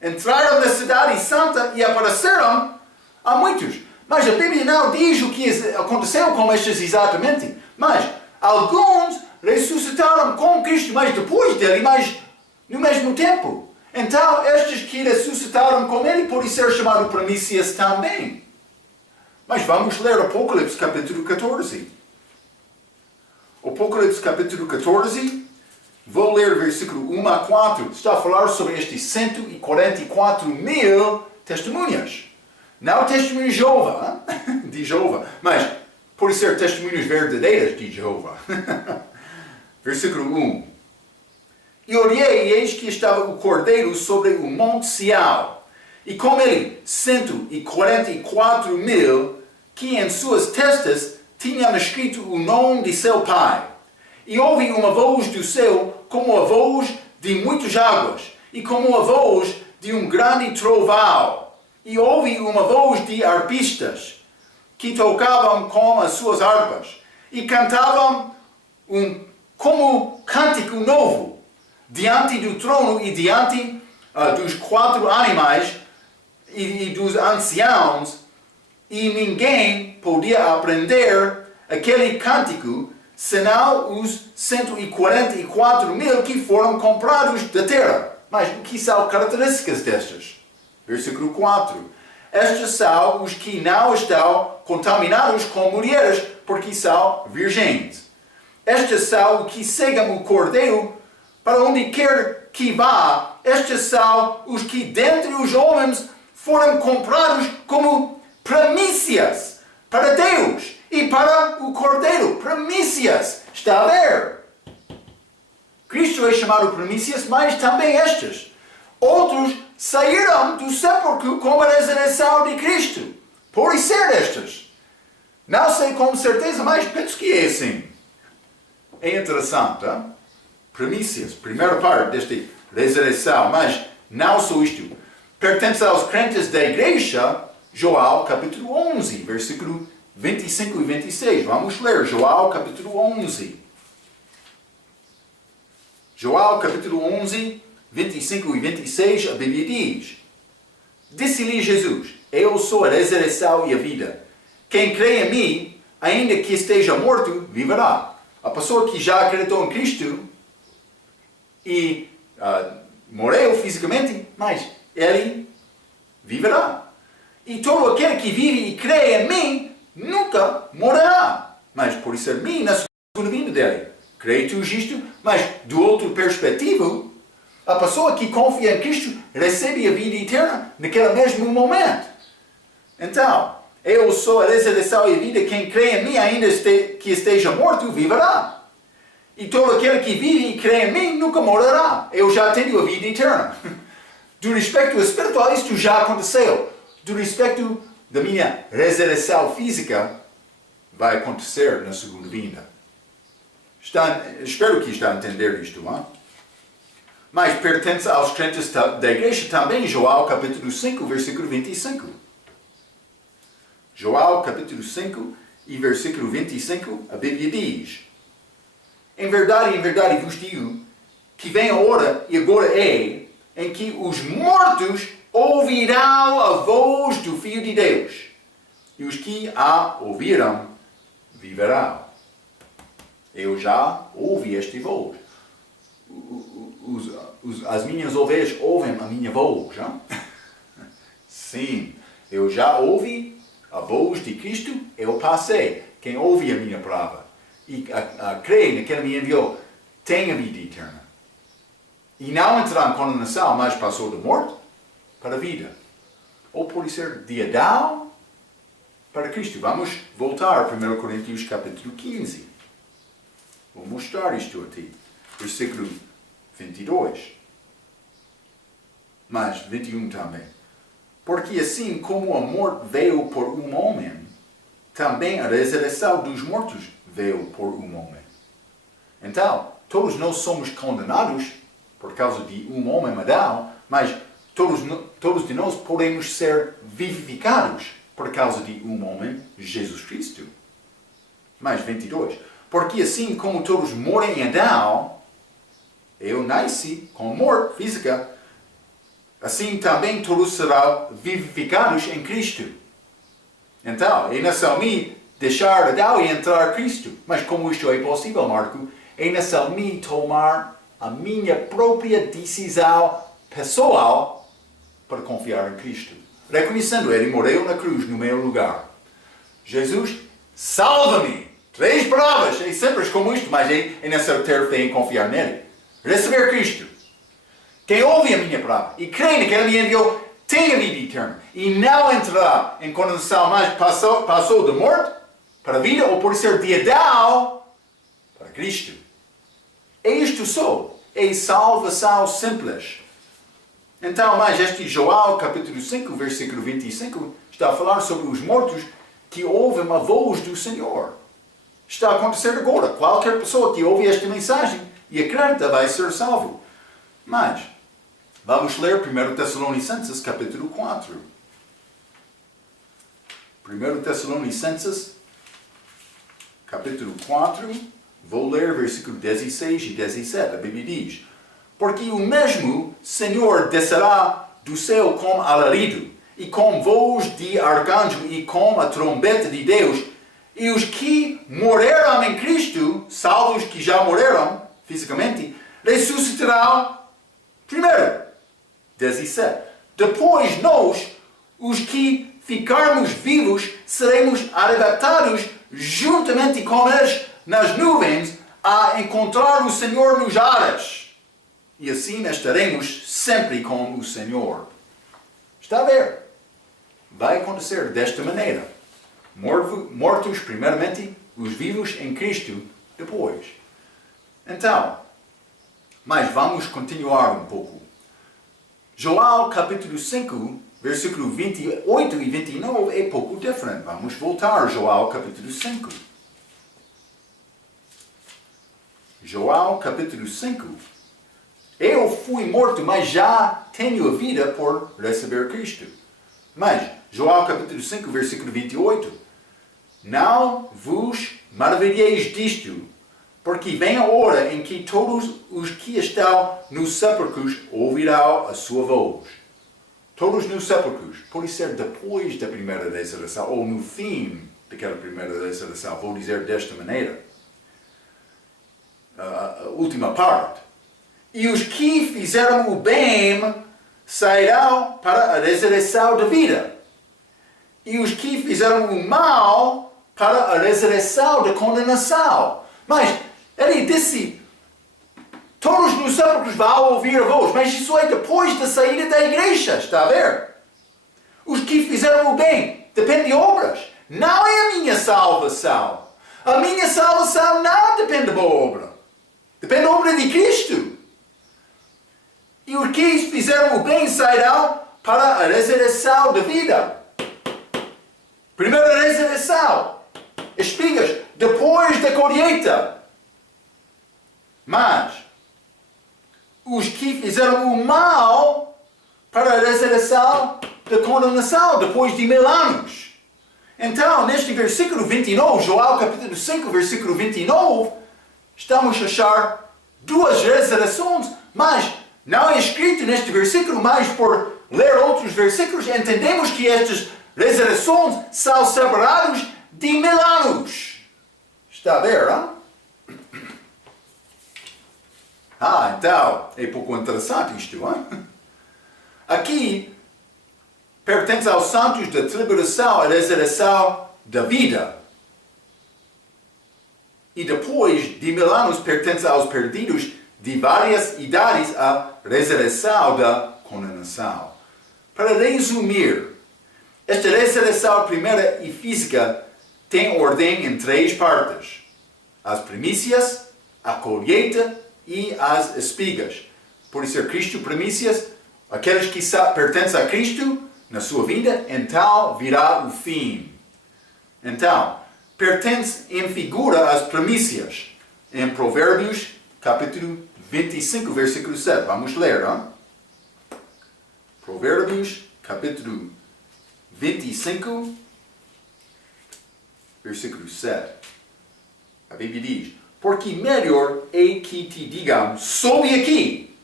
entraram na cidade santa e apareceram a muitos. Mas a Bíblia não diz o que aconteceu com estes exatamente. Mas alguns ressuscitaram com Cristo, mas depois dele, mas no mesmo tempo. Então, estes que ressuscitaram com ele podem ser chamados primícias também. Mas vamos ler Apocalipse capítulo 14. Apocalipse capítulo 14, vou ler versículo 1 a 4. Está a falar sobre estes 144 mil testemunhas. Não testemunhos de Jeová, mas pode ser testemunhos verdadeiros de Jeová. Versículo 1. E olhei, e eis que estava o Cordeiro sobre o monte Sião, e com ele 144 mil, que em suas testas tinham escrito o nome de seu Pai. E ouvi uma voz do céu, como a voz de muitas águas, e como a voz de um grande trovão. E ouvi uma voz de arpistas, que tocavam com as suas harpas, e cantavam como cântico novo, diante do trono e diante dos 4 animais e dos anciãos, e ninguém podia aprender aquele cântico, senão os 144 mil que foram comprados da terra. Mas o que são características destas? Versículo 4. Estes são os que não estão contaminados com mulheres, porque são virgens. Estes são os que seguem o Cordeiro para onde quer que vá. Estes são os que dentre os homens foram comprados como primícias para Deus e para o Cordeiro. Primícias. Está a ver? Cristo é chamado primícias, mas também estes. Outros saíram do sepulcro com a ressurreição de Cristo. Por ser estes. Não sei com certeza, mas penso que é assim. É interessante, hein? Primícias, primeira parte desta ressurreição, mas não só isto. Pertence aos crentes da igreja, João capítulo 11, versículo 25 e 26. Vamos ler João capítulo 11. João capítulo 11, 25 e 26, a Bíblia diz: Disse-lhe Jesus: Eu sou a ressurreição e a vida. Quem crê em mim, ainda que esteja morto, viverá. A pessoa que já acreditou em Cristo e morreu fisicamente, mas ele viverá. E todo aquele que vive e crê em mim, nunca morrerá. Mas por ser mim, na segunda vinda dele. Creio tu isto, mas do outro perspectiva, a pessoa que confia em Cristo recebe a vida eterna naquele mesmo momento. Então, eu sou a ressurreição e a vida. Quem crê em mim, ainda que esteja morto, viverá. E todo aquele que vive e crê em mim, nunca morrerá. Eu já tenho a vida eterna. Do respeito espiritual, isto já aconteceu. Do respeito da minha ressurreição física, vai acontecer na segunda vinda. Espero que está a entender isto, não? Mas pertence aos crentes da igreja também, João capítulo 5, versículo 25. João capítulo 5 e versículo 25, a Bíblia diz: em verdade vos digo, que vem a hora, e agora é, em que os mortos ouvirão a voz do Filho de Deus, e os que a ouviram viverão. Eu já ouvi esta voz. As minhas ovelhas ouvem a minha voz. Não? Sim, eu já ouvi a voz de Cristo, eu passei. Quem ouve a minha palavra e crê naquele que me enviou, tem a vida eterna. E não entrará em condenação, mas passou da morte para a vida. Ou pode ser de Adão para Cristo. Vamos voltar a 1 Coríntios capítulo 15. Vou mostrar isto a ti. Versículo 22. Mas 21 também. Porque assim como a morte veio por um homem, também a ressurreição dos mortos veio por um homem. Então, todos nós somos condenados por causa de um homem, Adão, mas todos de nós podemos ser vivificados por causa de um homem, Jesus Cristo. Mais 22. Porque assim como todos morrem em Adão, eu nasci com morte física, assim também todos serão vivificados em Cristo. Então, é necessário me deixar Adão e entrar Cristo. Mas como isto é possível, Marco? É necessário me tomar a minha própria decisão pessoal para confiar em Cristo. Reconhecendo, Ele morreu na cruz no meu lugar. Jesus, salva-me! 3 palavras, é simples como isto, mas é necessário ter fé e confiar nele. Receber Cristo. Quem ouve a minha palavra e crê naquele que me enviou, tem a vida eterna. E não entrará em condenação, mas passou da morte para a vida, ou por ser de Adão para Cristo. É isto só. É salvação simples. Então, mas este João capítulo 5, versículo 25, está a falar sobre os mortos que ouvem a voz do Senhor. Está a acontecer agora. Qualquer pessoa que ouve esta mensagem e acredita vai ser salvo. Mas, vamos ler 1 Tessalonicenses capítulo 4. 1 Tessalonicenses capítulo 4, vou ler versículo 16 e 17. A Bíblia diz: porque o mesmo Senhor descerá do céu com alarido, e com voz de arcanjo, e com a trombeta de Deus, e os que morreram em Cristo, salvos que já morreram fisicamente, ressuscitarão primeiro. 17. Depois nós, os que ficarmos vivos, seremos arrebatados juntamente com eles nas nuvens a encontrar o Senhor nos ares. E assim estaremos sempre com o Senhor. Está a ver? Vai acontecer desta maneira. Mortos primeiramente, os vivos em Cristo depois. Então, mas vamos continuar um pouco. João capítulo 5, versículo 28 e 29 é pouco diferente. Vamos voltar a João capítulo 5. João capítulo 5. Eu fui morto, mas já tenho a vida por receber Cristo. Mas, João capítulo 5, versículo 28. Não vos maravilheis disto, porque vem a hora em que todos os que estão nos sepulcros ouvirão a sua voz. Todos nos sepulcros. Pode ser depois da primeira ressurreição, ou no fim daquela primeira ressurreição. Vou dizer desta maneira. A última parte. E os que fizeram o bem sairão para a ressurreição da vida. E os que fizeram o mal para a ressurreição da condenação. Mas ele disse, todos nos sepulcros vão ouvir a voz, mas isso é depois da saída da igreja, está a ver? Os que fizeram o bem, depende de obras. Não é a minha salvação. A minha salvação não depende da boa obra. Depende da obra de Cristo. E os que fizeram o bem sairão para a ressurreição da vida. Primeira ressurreição. Espigas, depois da colheita. Mas, os que fizeram o mal para a ressurreição da condenação, depois de 1000 anos. Então, neste versículo 29, Joel capítulo 5, versículo 29, estamos a achar duas ressurreições, mas não é escrito neste versículo, mas por ler outros versículos, entendemos que estas ressurreições são separadas de 1000 anos. Está a ver, não? Então, é pouco interessante isto, hein? Aqui, pertence aos santos da tribulação, a ressurreição da vida. E depois de 1000 anos, pertence aos perdidos de várias idades, a ressurreição da condenação. Para resumir, esta ressurreição primeira e física tem ordem em 3 partes. As primícias, a colheita e as espigas. Por ser Cristo primícias, aqueles que pertencem a Cristo na sua vida, então virá o fim. Então, pertence em figura às primícias. Em Provérbios, capítulo 25, versículo 7. Vamos ler, não? Provérbios, capítulo 25, versículo 7. A Bíblia diz, porque melhor é que te digam, sobe aqui,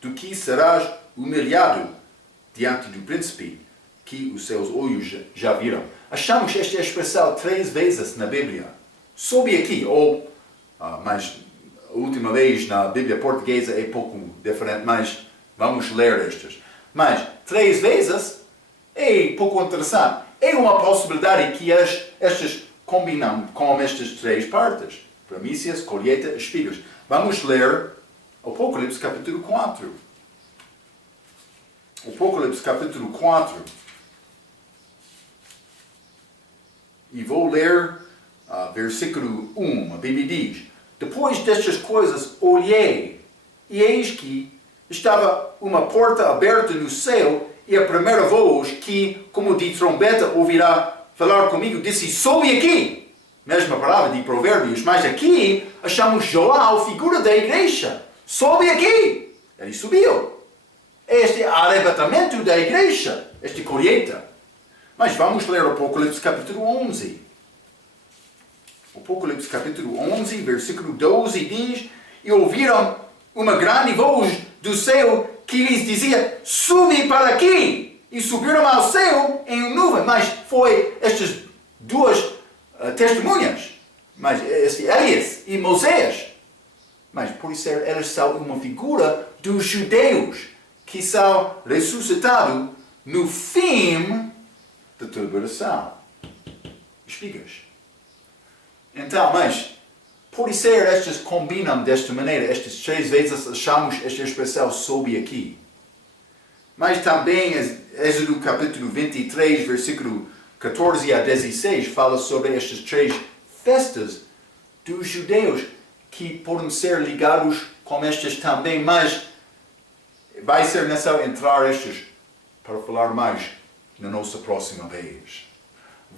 do que serás humilhado diante do príncipe, que os seus olhos já viram. Achamos esta expressão 3 vezes na Bíblia. Sobe aqui, ou, mas a última vez na Bíblia portuguesa é pouco diferente, mas vamos ler estas. Mas 3 vezes é pouco interessante. É uma possibilidade que estas combinam com estas 3 partes. Primícias, colheita, espigas. Vamos ler Apocalipse capítulo 4. Apocalipse capítulo 4. E vou ler versículo 1. A Bíblia diz, depois destas coisas olhei, e eis que estava uma porta aberta no céu, e a primeira voz que, como de trombeta, ouvirá falar comigo, disse, sobe aqui. Mesma palavra de Provérbios, mas aqui achamos João, figura da igreja. Sobe aqui. Ele subiu. Este é o arrebatamento da igreja, esta colheita. Mas vamos ler Apocalipse capítulo 11. Apocalipse capítulo 11, versículo 12 diz, e ouviram uma grande voz do céu que lhes dizia, sube para aqui. E subiram ao céu em uma nuvem. Mas foi estas duas testemunhas, mas este Elias e Moisés, mas por isso eles são uma figura dos judeus que são ressuscitados no fim da tribulação. Espigas. Então, mas por isso estas combinam desta maneira, estas 3 vezes achamos esta expressão sobe aqui. Mas também Êxodo capítulo 23, versículo 14 a 16 fala sobre estas 3 festas dos judeus que podem ser ligados com estas também, mas vai ser necessário entrar estas para falar mais na nossa próxima vez.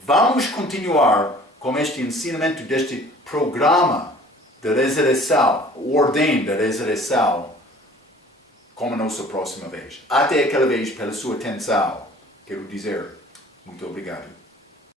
Vamos continuar com este ensinamento deste programa da ressurreição, a ordem da ressurreição, como a nossa próxima vez. Até aquela vez, pela sua atenção, quero dizer muito obrigado.